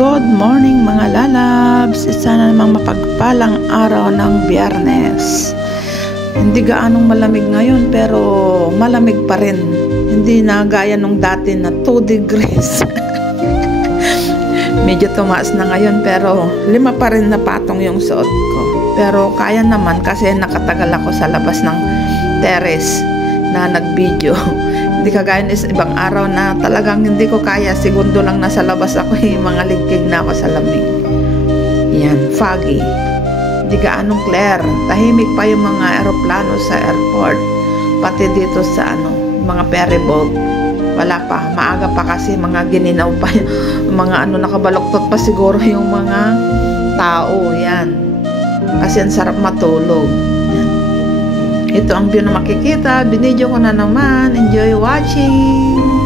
Good morning mga lalabs! Isa na namang mapagpalang araw ng Biyernes. Hindi gaanong malamig ngayon pero malamig pa rin. Hindi na gaya nung dati na 2 degrees. Medyo tumaas na ngayon pero 5 pa rin na patong yung suot ko. Pero kaya naman kasi nakatagal ako sa labas ng terrace na nag-video. Hindi kagaya ng ibang araw na talagang hindi ko kaya, segundo lang nasa labas ako, mga ligkig na ako sa lamig. Yan, foggy. Hindi gaanong clear. Tahimik pa yung mga eroplano sa airport. Pati dito sa mga ferry boat. Wala pa, maaga pa kasi mga gininaw pa yung mga nakabaluktot pa siguro yung mga tao. Yan. Kasi ang sarap matulog. Ito ang view na makikita. Binidyo ko na naman. Enjoy watching!